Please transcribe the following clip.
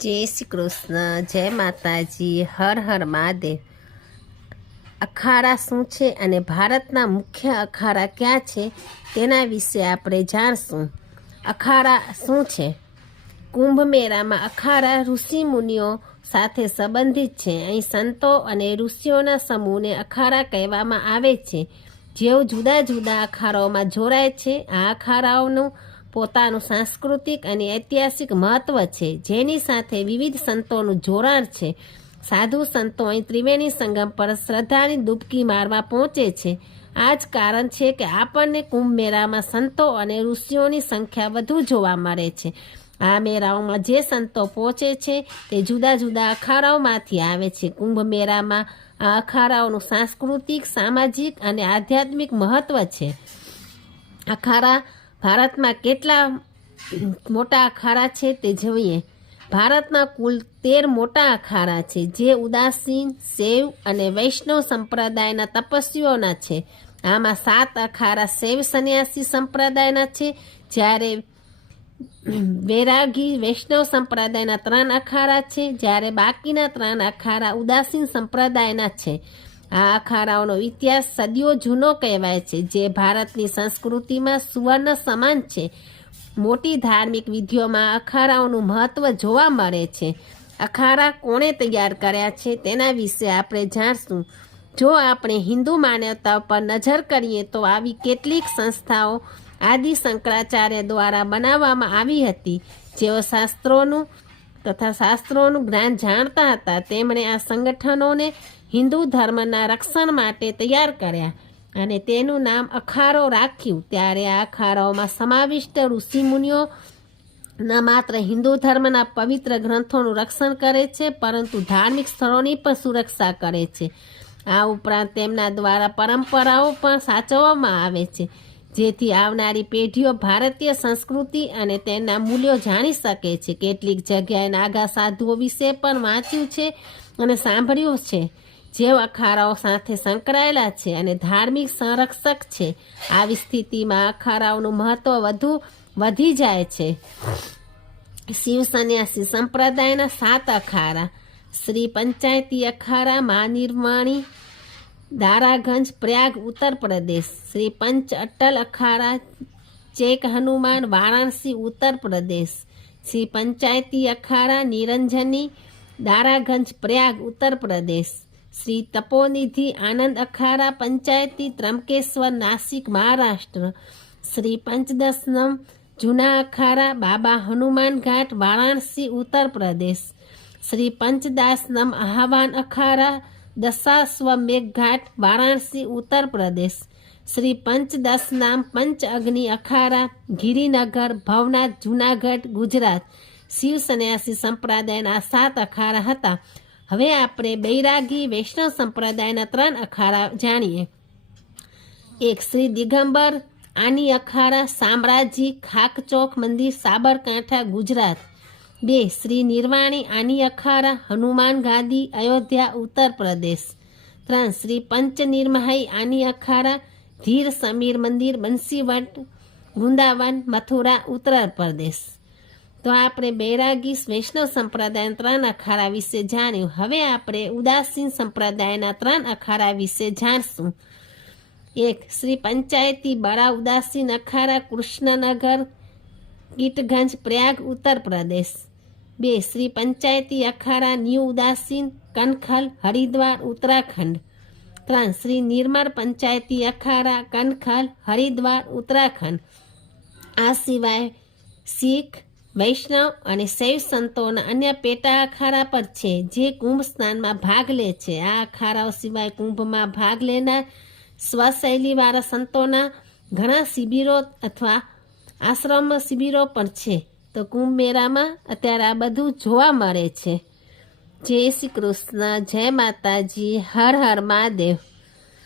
जय श्री कृष्ण, जय माताजी, हर हर महादेव। અખાડા શું છે અને ભારતના મુખ્ય અખાડા ક્યાં છે તેના વિશે આપણે જાણશું। અખાડા શું છે? કુંભ મેળામાં અખાડા ઋષિ મુનિઓ સાથે સંબંધિત છે। અહીં સંતો અને ઋષિઓના સમૂહને અખાડા કહેવામાં આવે છે, જેઓ જુદા જુદા અખાડાઓમાં જોડાય છે। આ અખાડાઓનું પોતાનું સાંસ્કૃતિક અને ઐતિહાસિક મહત્વ છે, જેની સાથે વિવિધ સંતોનું જોડાણ છે। સાધુ સંતો અહીં ત્રિવેણી સંગમ પર શ્રદ્ધાની ડૂબકી મારવા પહોંચે છે। આ જ કારણ છે કે આપણને કુંભ મેળામાં સંતો અને ઋષિઓની સંખ્યા વધુ જોવા મળે છે। આ મેળાઓમાં જે સંતો પહોંચે છે તે જુદા જુદા અખાડાઓમાંથી આવે છે। કુંભ મેળામાં આ અખાડાઓનું સાંસ્કૃતિક, સામાજિક અને આધ્યાત્મિક મહત્વ છે। અખાડા ભારતમાં કેટલા મોટા અખાડા છે તે જોઈએ। ભારતમાં કુલ 13 મોટા અખાડા છે, જે ઉદાસીન, શૈવ અને વૈષ્ણવ સંપ્રદાયના તપસ્વીઓના છે। આમાં 7 અખાડા શૈવ સંન્યાસી સંપ્રદાયના છે, જ્યારે વૈરાગી વૈષ્ણવ સંપ્રદાયના 3 અખાડા છે, જ્યારે બાકીના 3 અખાડા ઉદાસીન સંપ્રદાયના છે। આ અખાડાઓનો ઇતિહાસ સદીઓ જૂનો કહેવાય છે, જે ભારતની સંસ્કૃતિમાં સુવર્ણ સમાન છે। મોટી ધાર્મિક વિધિઓમાં અખાડાઓનું મહત્વ જોવા મળે છે। અખાડા કોણે તૈયાર કર્યા છે તેના વિશે આપણે જાણશું। જો આપણે હિન્દુ માન્યતાઓ પર નજર કરીએ તો આવી કેટલીક સંસ્થાઓ આદિ શંકરાચાર્ય દ્વારા બનાવવામાં આવી હતી, જેઓ શાસ્ત્રોનું જ્ઞાન જાણતા હતા। તેમણે આ સંગઠનોને હિન્દુ ધર્મના રક્ષણ માટે તૈયાર કર્યા અને તેનું નામ અખાડો રાખ્યું। ત્યારે આ અખાડાઓમાં સમાવિષ્ટ ઋષિમુનિઓ ન માત્ર હિન્દુ ધર્મના પવિત્ર ગ્રંથોનું રક્ષણ કરે છે, પરંતુ ધાર્મિક સ્થળોની પણ સુરક્ષા કરે છે। આ ઉપરાંત તેમના દ્વારા પરંપરાઓ પણ સાચવવામાં આવે છે, જેથી આવનારી પેઢીઓ ભારતીય સંસ્કૃતિ અને તેના મૂલ્યો જાણી શકે છે। કેટલીક જગ્યાએ નાગા સાધુઓ વિશે પણ વાંચ્યું છે અને સાંભળ્યું છે, જેઓ અખાડાઓ સાથે સંકળાયેલા છે અને ધાર્મિક સંરક્ષક છે। આવી સ્થિતિમાં અખાડાઓનું મહત્વ વધુ વધી જાય છે। શિવ સંન્યાસી સંપ્રદાયના 7 અખાડા: શ્રી પંચાયતી અખાડા, મહાનિર્વાણી, દારાગંજ, પ્રયાગ, ઉત્તર પ્રદેશ; શ્રી પંચ અટલ અખાડા, ચેક હનુમાન, વારાણસી, ઉત્તર પ્રદેશ; શ્રી પંચાયતી અખાડા, નિરંજની, દારાગંજ, પ્રયાગ, ઉત્તર પ્રદેશ; શ્રી તપોનિધિ આનંદ અખાડા, પંચાયતી, ત્રંબકેશ્વર, નાસિક, મહારાષ્ટ્ર; શ્રી પંચદશનમ જૂના અખાડા, બાબા હનુમાન ઘાટ, વારાણસી, ઉત્તર પ્રદેશ; શ્રી પંચદાસનમ આહવાન અખાડા, દશાશ્વમેઘ ઘાટ, વારાણસી, ઉત્તર પ્રદેશ; શ્રી પંચદશનામ પંચ અગ્નિ અખાડા, ગિરિનગર, ભવનાથ, જૂનાગઢ, ગુજરાત। શિવ સંન્યાસી સંપ્રદાયના 7 અખાડા હતા। હવે આપણે બૈરાગી વૈષ્ણવ સંપ્રદાયના 3 અખાડા જાણીએ। 1. શ્રી દિગંબર આની અખાડા, શામળાજી, ખાકચોક મંદિર, સાબરકાંઠા, ગુજરાત; 2. શ્રી નિર્વાણી આની અખાડા, હનુમાન ગાદી, અયોધ્યા, ઉત્તર પ્રદેશ; 3. શ્રી પંચ નિર્મહી આની અખાડા, ધીર સમીર મંદિર, બંસીવટ, વૃંદાવન, મથુરા, ઉત્તર પ્રદેશ। તો આપણે બૈરાગી વૈષ્ણવ સંપ્રદાયના 3 અખાડા વિશે જાણ્યું। હવે આપણે ઉદાસીન સંપ્રદાયના 3 અખાડા વિશે જાણશું। 1. શ્રી પંચાયતી બડા ઉદાસીન અખાડા, કૃષ્ણનગર, કીટગંજ, પ્રયાગ, ઉત્તર પ્રદેશ; 2. શ્રી પંચાયતી અખાડા, ન્યૂ ઉદાસીન, કનખલ, હરિદ્વાર, ઉત્તરાખંડ; 3. શ્રી નિર્મળ પંચાયતી અખાડા, કનખલ, હરિદ્વાર, ઉત્તરાખંડ। આ સિવાય શીખ, વૈષ્ણવ અને શૈવ સંતોના અન્ય પેટા અખાડા પર છે, જે કુંભ સ્નાનમાં ભાગ લે છે। આ અખાડાઓ સિવાય કુંભમાં ભાગ લેનાર સ્વશૈલીવાળા સંતોના ઘણા શિબિરો અથવા આશ્રમ શિબિરો પણ છે। તો કુંભ મેળામાં અત્યારે આ બધું જોવા મળે છે। જય શ્રી કૃષ્ણ, જય માતાજી, હર હર મહાદેવ।